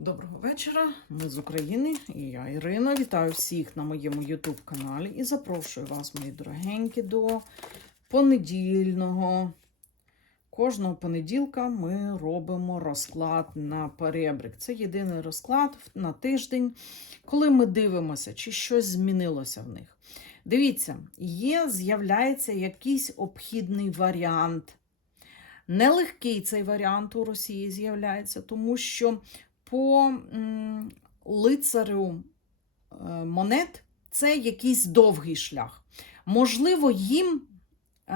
Доброго вечора, ми з України і я Ірина. Вітаю всіх на моєму YouTube каналі і запрошую вас, мої дорогенькі, до понедільного. Кожного понеділка ми робимо розклад на перебрік. Це єдиний розклад на тиждень, коли ми дивимося, чи щось змінилося в них. Дивіться, є, з'являється якийсь обхідний варіант. Нелегкий цей варіант у Росії з'являється, тому що по лицарю е, монет це якийсь довгий шлях. Можливо, їм е,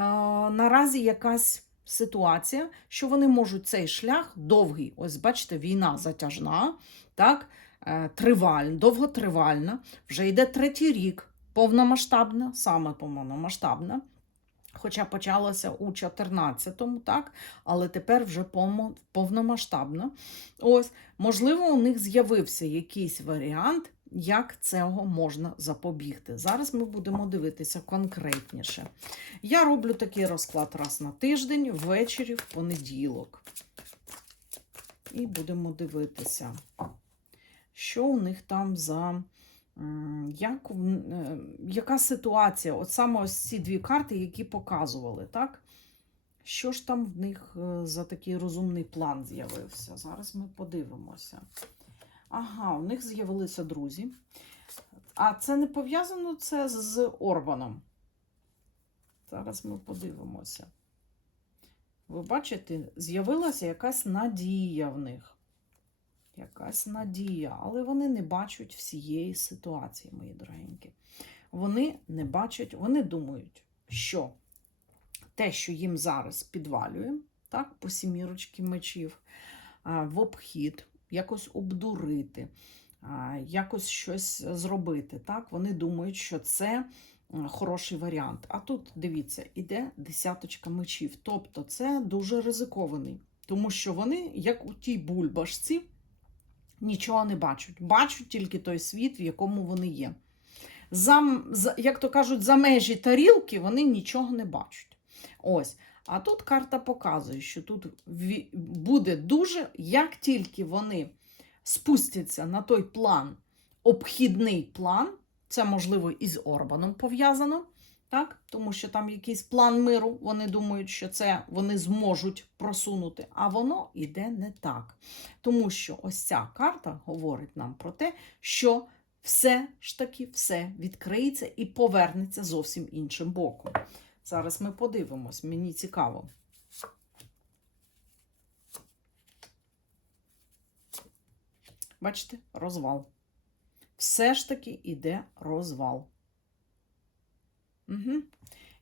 наразі якась ситуація, що вони можуть цей шлях довгий. Ось, бачите, війна затяжна, так, е, тривальна, довготривальна, вже йде третій рік, повномасштабна, саме повномасштабна. Хоча почалося у 14-му, так, але тепер вже повномасштабно. Ось, можливо, у них з'явився якийсь варіант, як цього можна запобігти. Зараз ми будемо дивитися конкретніше. Я роблю такий розклад раз на тиждень, ввечері, в понеділок. І будемо дивитися, що у них там за. Як, е, яка ситуація? От саме ось ці дві карти, які показували, так? Що ж там в них е, за такий розумний план з'явився? Зараз ми подивимося. Ага, у них з'явилися друзі. А це не пов'язано це з Орбаном. Зараз ми подивимося. Ви бачите, з'явилася якась надія в них. Якась надія, але вони не бачать всієї ситуації, мої дорогенькі. Вони не бачать, вони думають, що те, що їм зараз підвалює, так, по сімірочки мечів, в обхід, якось обдурити, якось щось зробити. Так? Вони думають, що це хороший варіант. А тут, дивіться, іде десяточка мечів. Тобто це дуже ризикований, тому що вони, як у тій бульбашці, нічого не бачать. Бачать тільки той світ, в якому вони є. За, як то кажуть, за межі тарілки вони нічого не бачать. Ось. А тут карта показує, що тут буде дуже, як тільки вони спустяться на той план, обхідний план, це можливо і з Орбаном пов'язано, так? тому що там якийсь план миру, вони думають, що це вони зможуть просунути, а воно йде не так. Тому що ось ця карта говорить нам про те, що все ж таки все відкриється і повернеться зовсім іншим боком. Зараз ми подивимось, мені цікаво. Бачите, розвал. Все ж таки йде розвал. Угу.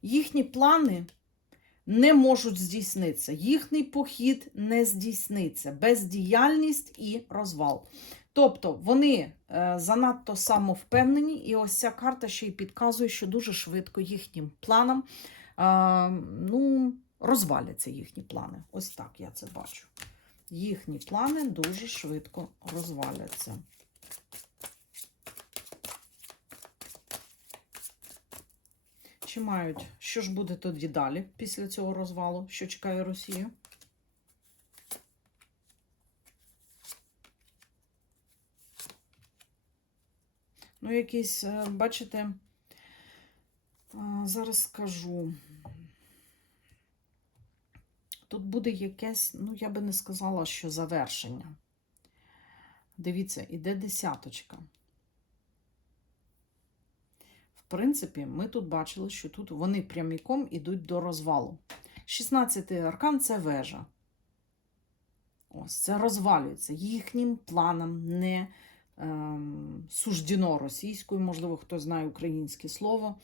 Їхні плани не можуть здійснитися. Їхній похід не здійсниться. Бездіяльність і розвал. Тобто вони е, занадто самовпевнені, і ось ця карта ще й підказує, що дуже швидко їхнім планам е, ну, розваляться їхні плани. Ось так я це бачу. Їхні плани дуже швидко розваляться. Чи мають, що ж буде тоді далі після цього розвалу, що чекає Росію? Ну, якийсь, е, бачите, зараз скажу. Тут буде якесь, ну, я би не сказала, що завершення. Дивіться, іде десяточка. Принципі, ми тут бачили, що тут вони пряміком ідуть до розвалу. 16-й аркан це вежа. Ось це розвалюється. Їхнім планам не ем, суждено російською, можливо, хто знає українське слово,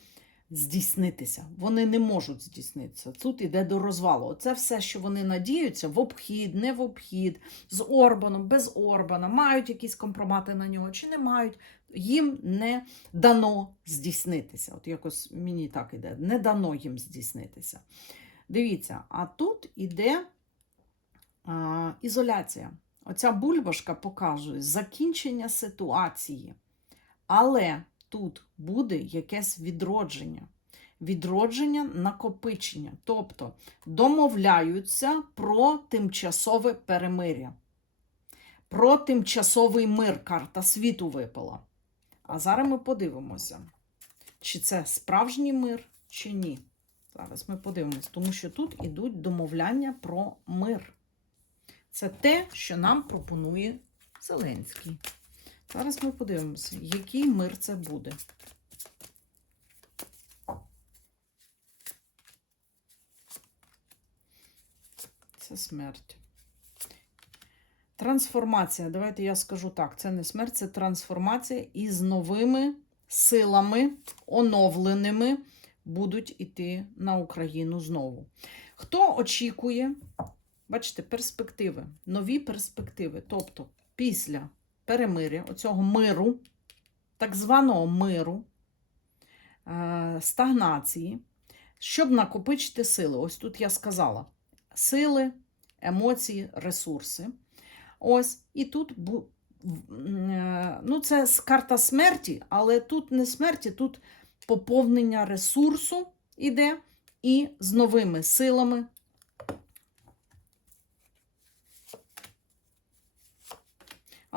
здійснитися. Вони не можуть здійснитися. Тут іде до розвалу. Оце все, що вони надіються, в обхід, не в обхід, з Орбаном, без Орбана, мають якісь компромати на нього чи не мають, їм не дано здійснитися. От якось мені так іде, не дано їм здійснитися. Дивіться, а тут іде а, ізоляція. Оця бульбашка показує закінчення ситуації. Але тут буде якесь відродження. Відродження накопичення. Тобто домовляються про тимчасове перемиря. Про тимчасовий мир карта світу випала. А зараз ми подивимося, чи це справжній мир, чи ні. Зараз ми подивимося, тому що тут ідуть домовляння про мир. Це те, що нам пропонує Зеленський. Зараз ми подивимося, який мир це буде. Це смерть. Трансформація. Давайте я скажу так: це не смерть, це трансформація із новими силами, оновленими, будуть іти на Україну знову. Хто очікує, бачите, перспективи, нові перспективи. Тобто, після перемиря, оцього миру, так званого миру, е, стагнації, щоб накопичити сили. Ось тут я сказала: сили, емоції, ресурси. Ось, і тут е, ну, це карта смерті, але тут не смерті, тут поповнення ресурсу іде і з новими силами.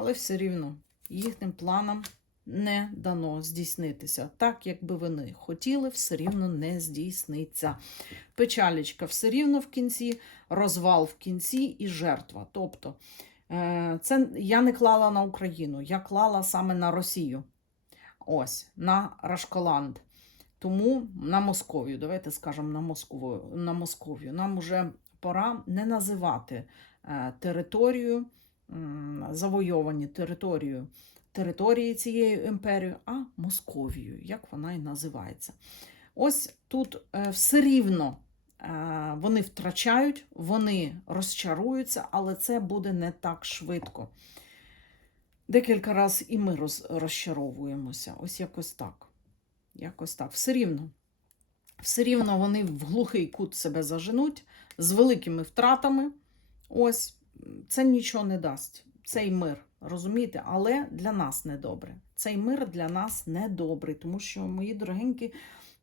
Але все рівно їхнім планам не дано здійснитися. Так, як би вони хотіли, все рівно не здійсниться. Печалічка все рівно в кінці, розвал в кінці і жертва. Тобто, е, це я не клала на Україну, я клала саме на Росію. Ось, на Рашколанд. Тому на Московію, давайте скажемо на Москву, на Московію. Нам вже пора не називати е, територію, завойовані територію, території цієї імперії, а Московію, як вона і називається. Ось тут е, все рівно е, вони втрачають, вони розчаруються, але це буде не так швидко. Декілька разів і ми роз, розчаровуємося. Ось якось так. Якось так. Все рівно. Все рівно вони в глухий кут себе заженуть з великими втратами. Ось це нічого не дасть. Цей мир, розумієте? Але для нас недобре. Цей мир для нас недобрий, тому що, мої дорогенькі,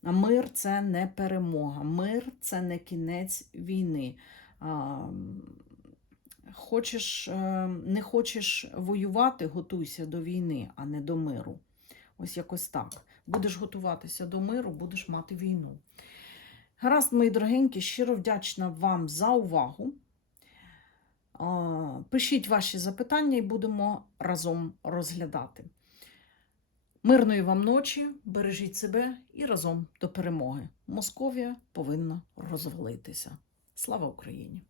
мир це не перемога. Мир це не кінець війни. Хочеш, е, не хочеш воювати, готуйся до війни, а не до миру. Ось якось так. Будеш готуватися до миру, будеш мати війну. Гаразд, мої дорогенькі, щиро вдячна вам за увагу. Пишіть ваші запитання і будемо разом розглядати. Мирної вам ночі, бережіть себе і разом до перемоги. Московія повинна розвалитися. Слава Україні!